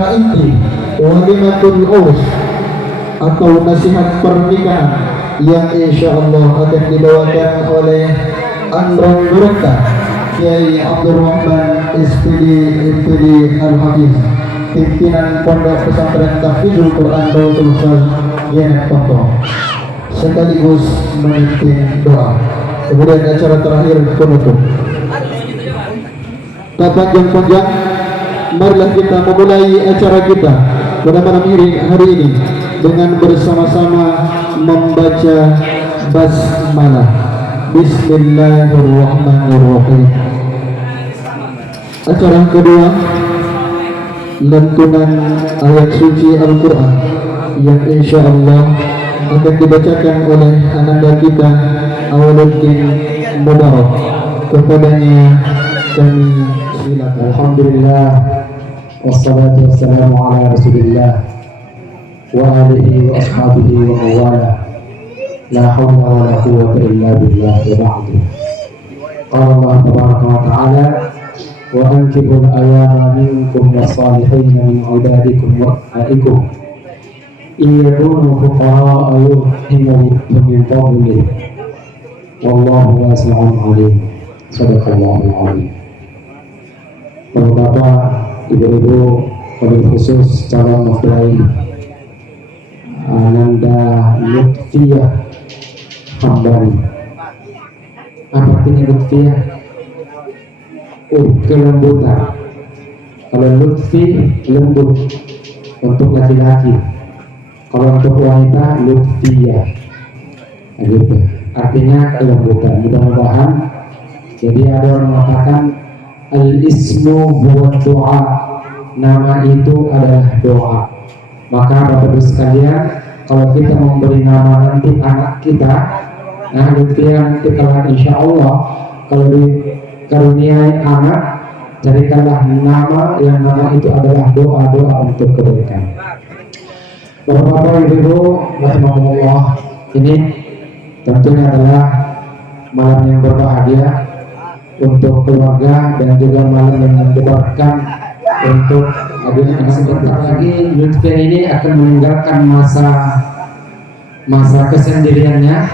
acara inti walimatul urs atau nasihat pernikahan yang insyaallah akan dibawakan oleh Andron Durukta Kiai Abdul Rahman SPD Al-Hafiz, pimpinan Pondok Pesantren Tahfidzul Quran Baitul Khal Yenet Tonto, sekaligus memimpin doa. Kemudian acara terakhir penutup. Tak panjang-panjang, marilah kita memulai acara kita pada malam hari ini dengan bersama-sama membaca basmalah. Bismillahirrahmanirrahim. Acara kedua, lantunan ayat suci Al-Quran yang insyaallah akan dibacakan oleh ananda kita Awwaluddin Mubarak. Kepadanya kami silakan. Alhamdulillah, wassalatu wassalamu ala rasulillah wa alihi wa ashabihi wa mawala, la hawla wa la quwwata illa billah wa ba'du. Qala Allah tabaraka wa ta'ala, wa ankihul ayama minkum was-salihin min ibadikum wa aikum iyakunu fuqara'a yuhimul min fadlih wallahu wasi'un alim. Sadaqallahul alim. Bapak-bapak, ibu-ibu, wabil khusus calon mempelai Ananda Lutfiyah Hambali. Apa artinya Lutfiyah? Kelembutan. Kalau Lutfi, lembut untuk laki-laki. Kalau untuk wanita, Lutfiyah. Gitu. Artinya kelembutan. Mudah-mudahan. Jadi ada orang mengatakan al-ismu buat doa, nama itu adalah doa. Maka Bapak Ibu sekalian, kalau kita memberi nama nanti anak kita, nah nanti kalau insya Allah kalau dikaruniai anak, carikanlah nama yang nama itu adalah doa-doa untuk kebaikan. Bapak-bapak, ibu-ibu, rahimahullah, ini tentunya adalah malam yang berbahagia untuk keluarga dan juga malam yang mendebarkan untuk adanya sebentar lagi Lutfi ini akan meninggalkan masa kesendiriannya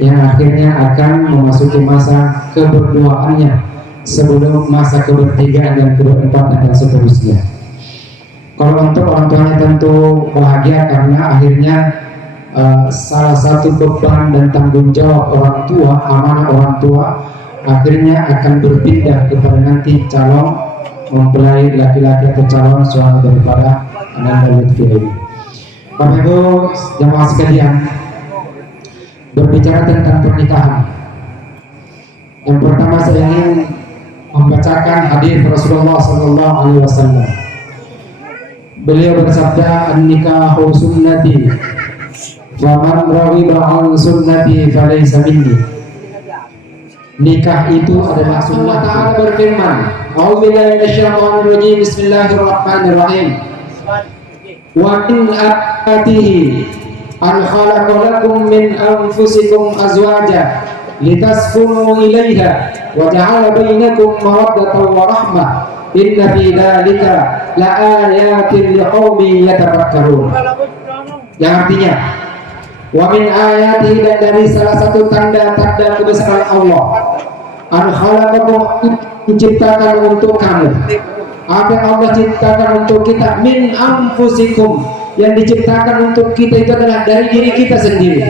yang akhirnya akan memasuki masa keberduaannya sebelum masa kebertigaan dan keempat dan seterusnya. Kalau untuk orang tuanya tentu bahagia karena akhirnya salah satu beban dan tanggung jawab orang tua, amanah orang tua akhirnya akan berpindah kepada nanti calon mempelai laki-laki atau calon suami daripada Ananda Lutfi ini. Bapak Ibu jamaah sekalian, berbicara tentang pernikahan, yang pertama saya ingin membacakan hadis Rasulullah SAW. Beliau bersabda, "An-nikahu sunnati, faman raghiba an sunnati falaysa minni." Nikah itu adalah sunnah. Allah Ta'ala berfirman, A'udzubillahi minasyaitonirrajim, bismillahirrahmanirrahim. Wa min ayatihi an khalaqa lakum min anfusikum azwaja litaskunu ilaiha wa ja'ala bainakum mawaddatan wa rahmah inna fi dzalika laayatin liqaumin yatafakkarun. Yang artinya, wa min ayatihi, dan dari salah satu tanda-tanda kebesaran Allah, an khalaqakum, menciptakan untuk kamu. Apa yang Allah ciptakan untuk kita? Min anfusikum, yang diciptakan untuk kita itu adalah dari diri kita sendiri.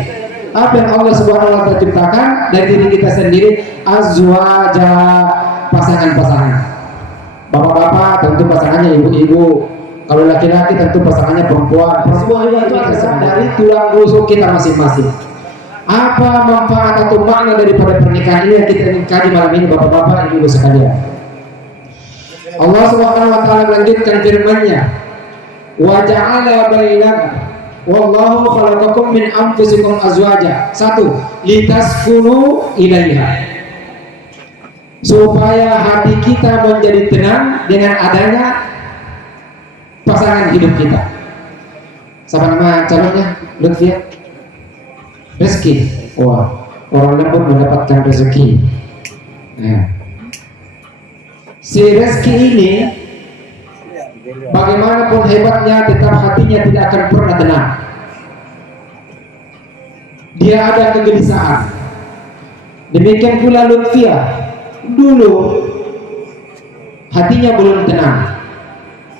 Apa yang Allah Subhanahu wa Ta'ala ciptakan dari diri kita sendiri? Azwaja, pasangan-pasangan. Bapak-bapak tentu pasangannya ibu-ibu. Kalau laki-laki tentu pasangannya perempuan. Perempuan itu terserah dari tulang rusuk kita masing-masing. Apa manfaat atau makna daripada pernikahan ini yang kita ingin kaji malam ini, bapak-bapak, ibu-ibu sekalian? Allah Subhanahu wa Ta'ala melanjutkan firman-Nya, wa ja'ala bainakum, wallahu khalaqakum min anfusikum azwaja. Satu, litaskunu ilaiha, supaya hati kita menjadi tenang dengan adanya pasangan hidup kita. Siapa nama calonnya? Lutfiyah? Rezeki. Wah, orang lembut mendapatkan rezeki. Nah, si rezeki ini bagaimanapun hebatnya, tetap hatinya tidak akan pernah tenang. Dia ada kegelisahan. Demikian pula Lutfiah, dulu hatinya belum tenang.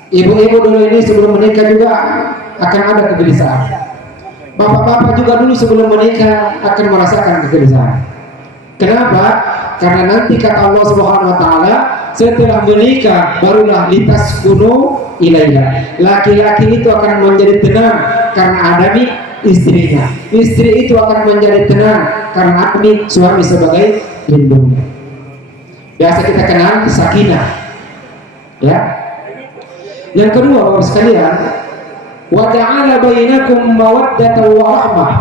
Ibu-ibu dulu ini sebelum menikah juga akan ada kegelisahan. Bapak-bapak juga dulu sebelum menikah akan merasakan kegelisahan. Kenapa? Karena nanti kata Allah Subhanahu wa taala, setelah menikah barulah litaskunu ilaiha. Laki-laki itu akan menjadi tenang karena ada istrinya. Istri itu akan menjadi tenang karena ada suami sebagai lindungnya. Biasa kita kenal sakinah. Ya. Yang kedua, Bapak sekalian, wa ja'ala bainakum mawaddatan wa rahmah.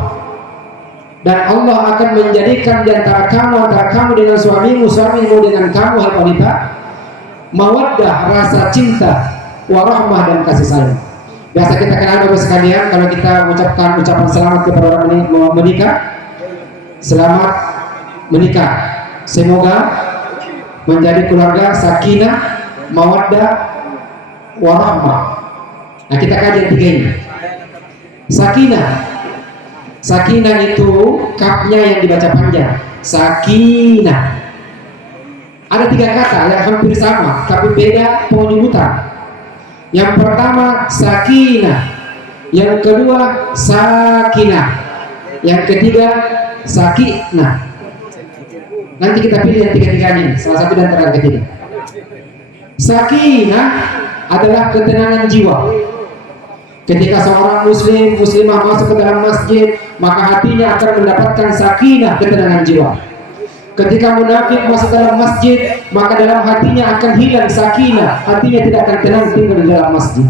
Dan Allah akan menjadikan di antara kamu dengan suamimu dengan kamu, hai wanita, mawaddah, rasa cinta, warahmah, dan kasih sayang. Biasa kita kenal Bapak sekalian, kalau kita mengucapkan ucapan selamat kepada orang ini mau menikah, selamat menikah, semoga menjadi keluarga sakinah, mawaddah, warahmah. Nah, kita kaji yang tiga ini. Sakinah itu kapnya yang dibaca panjang, sakinah. Ada tiga kata yang hampir sama tapi beda penyebutan. Yang pertama sakinah, yang kedua sakinah, yang ketiga sakinah. Nanti kita pilih yang tiga-tiganya, salah satu dan antara ketiga. Sakinah adalah ketenangan jiwa. Ketika seorang muslimah masuk ke dalam masjid, maka hatinya akan mendapatkan sakinah, ketenangan jiwa. Ketika munafik masuk dalam masjid, maka dalam hatinya akan hilang sakinah, hatinya tidak akan tenang tinggal di dalam masjid.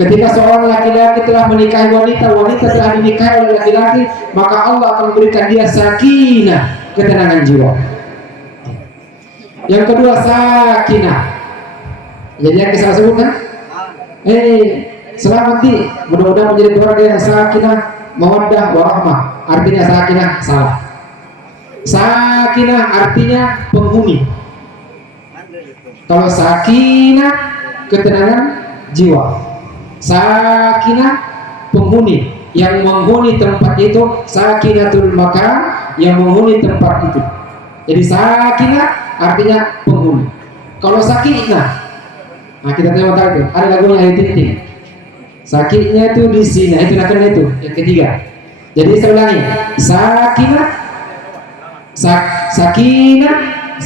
Ketika seorang laki-laki telah menikahi wanita telah dinikahi oleh laki-laki, maka Allah akan memberikan dia sakinah, ketenangan jiwa. Yang kedua sakinah. Jadi yang saya sebutkan, selamat di, mudah-mudahan menjadi keluarga yang sakinah, mawaddah, warahmah. Artinya sakinah salah. Sakinah artinya penghuni. Kalau sakinah ketenangan jiwa, sakinah penghuni, yang menghuni tempat itu, sakinatul makan, yang menghuni tempat itu. Jadi sakinah artinya penghuni. Kalau sakinah, nah kita tengok tadi ada lagunya Ayu Ting Ting. Sakitnya itu di sini, itu nakal itu yang ketiga. Jadi saya ulangi,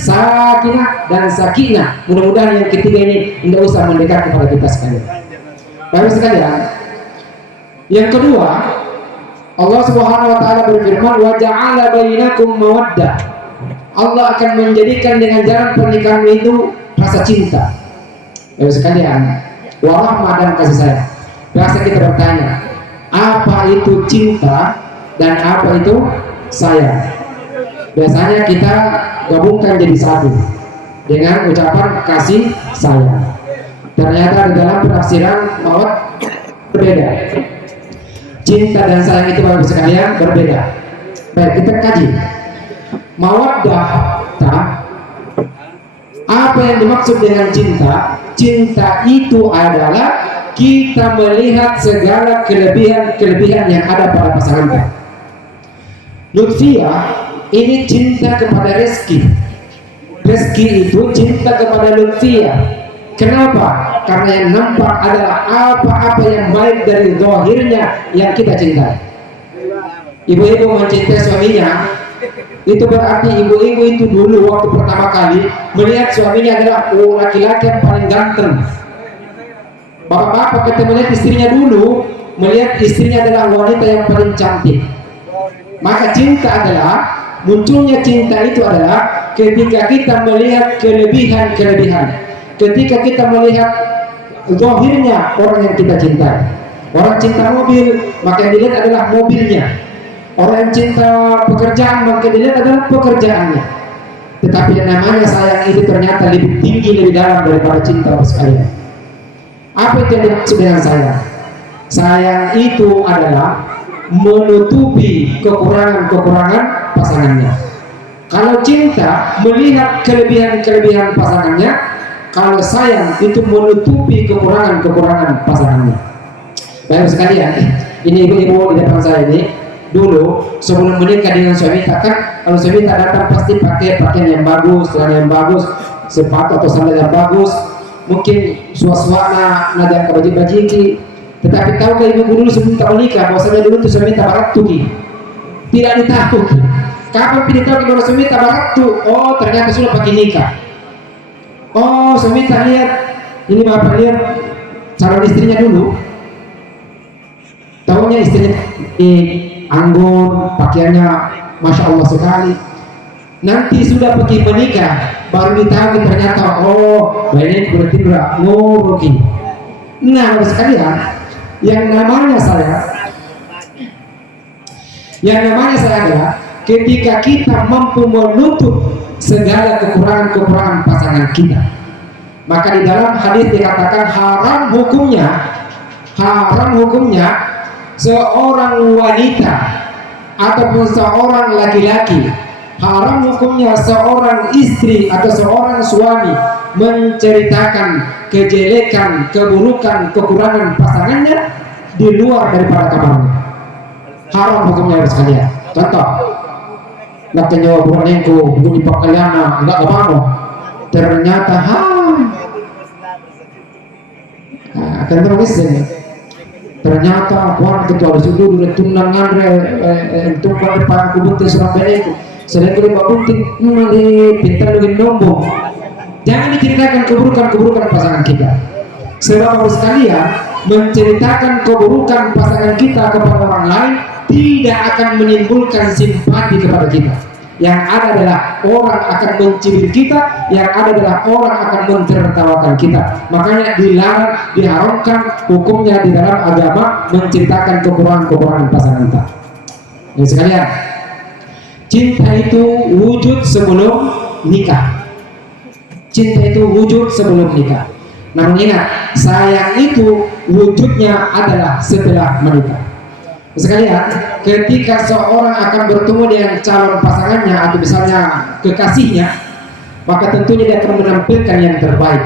sakinah dan sakinah. Mudah-mudahan yang ketiga ini tidak usah mendekat kepada kita sekalian. Baik sekalian. Yang kedua, Allah Subhanahu wa taala berfirman, wa ja'ala bainakum mawaddah. Allah akan menjadikan dengan jalan pernikahan itu rasa cinta. Baik sekalian, warahmah dan kasih sayang. Biasa kita bertanya, apa itu cinta dan apa itu sayang? Biasanya kita gabungkan jadi satu dengan ucapan kasih sayang. Ternyata di dalam penafsiran mawaddah berbeda. Cinta dan sayang itu Bapak sekalian berbeda. Baik, kita kaji. Mawaddah, apa yang dimaksud dengan cinta? Cinta itu adalah kita melihat segala kelebihan yang ada pada pasangan kita. Lutfiah ini cinta kepada Rizki. Rizki itu cinta kepada Lutfiah. Kenapa? Karena yang nampak adalah apa-apa yang baik dari zahirnya yang kita cintai. Ibu-ibu mencintai suaminya, itu berarti ibu-ibu itu dulu waktu pertama kali melihat suaminya adalah laki-laki yang paling ganteng. Bapak-bapak ketika melihat istrinya dulu, melihat istrinya adalah wanita yang paling cantik. Maka cinta adalah, munculnya cinta itu adalah ketika kita melihat kelebihan. Ketika kita melihat zahirnya orang yang kita cintai. Orang cinta mobil, maka yang dilihat adalah mobilnya. Orang yang cinta pekerjaan, maka yang dilihat adalah pekerjaannya. Tetapi yang namanya sayang itu ternyata lebih tinggi, lebih dalam daripada cinta sekalian. Apa itu yang dimaksud dengan sayang? Sayang itu adalah menutupi kekurangan pasangannya. Kalau cinta melihat kelebihan pasangannya, kalau sayang itu menutupi kekurangan-kekurangan pasangannya. Baik sekalian, ini ibu-ibu di depan saya ini, dulu sebelum menikah dengan suami kan, kalau suami datang pasti pakai pakaian yang bagus, celana yang bagus, sepatu atau sandal yang bagus, mungkin suasana nada baju-baju. Tetapi tahukah ibu dulu sebelum tak menikah bahwasanya dulu tuh suami tak barat tuh, tidak ditakuti. Kapan pilih tahu kalau suami tak barat tuh? Oh ternyata sudah pakai nikah. Oh suami tak lihat, ini bapak lihat calon istrinya dulu. Tahunya istrinya anggun, pakaiannya masya Allah sekali. Nanti sudah pergi menikah, baru ditahu ternyata oh ini berarti rugi. Nah sekalian, yang namanya saya adalah ketika kita mampu menutup segala kekurangan-kekurangan pasangan kita, maka di dalam hadis dikatakan haram hukumnya seorang wanita ataupun seorang laki-laki, haram hukumnya seorang istri atau seorang suami menceritakan kejelekan, keburukan, kekurangan pasangannya di luar daripada kamarnya. Haram hukumnya sekalian. Contoh, nak nyawa bukanku bunyi pakaian enggak apa-apa, ternyata akan terus ternyata kuat ketua disuduh dari tunang ngandre untuk depan kubuntin Surabaya itu selain kali babuntin di pintar lebih nombong. Jangan diceritakan keburukan pasangan kita, sebab harus sekalian menceritakan keburukan pasangan kita kepada orang lain tidak akan menimbulkan simpati kepada kita. Yang ada adalah orang akan mencibir kita, yang ada adalah orang akan mentertawakan kita. Makanya dilarang, diharamkan hukumnya di dalam agama menceritakan kekurangan pasangan kita. Jadi sekalian, cinta itu wujud sebelum nikah. Cinta itu wujud sebelum nikah. Namun ingat, sayang itu wujudnya adalah setelah menikah. Sekalian, ketika seorang akan bertemu dengan calon pasangannya atau misalnya kekasihnya, maka tentunya dia akan menampilkan yang terbaik.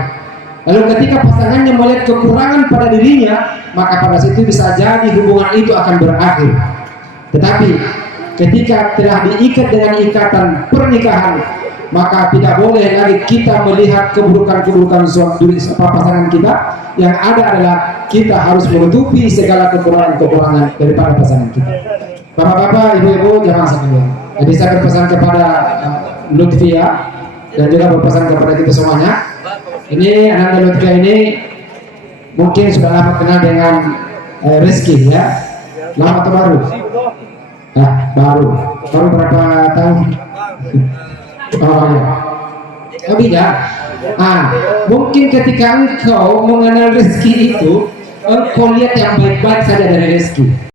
Lalu ketika pasangannya melihat kekurangan pada dirinya, maka pada situ bisa jadi hubungan itu akan berakhir. Tetapi ketika telah diikat dengan ikatan pernikahan, maka tidak boleh lagi kita melihat keburukan pasangan kita. Yang ada adalah kita harus menutupi segala kekurangan daripada pasangan kita. Bapak-bapak, ibu-ibu, jamaah sekalian. Jadi saya berpesan kepada Lutfia dan juga berpesan kepada kita semuanya. Ini Ananda Lutfia ini mungkin sudah lama kenal dengan Rizky ya. Lama atau baru? Baru berapa tahun? Oh ya. Tidak. Mungkin ketika engkau mengenal Rizky itu, engkau lihat yang baik-baik saja dari Rizky.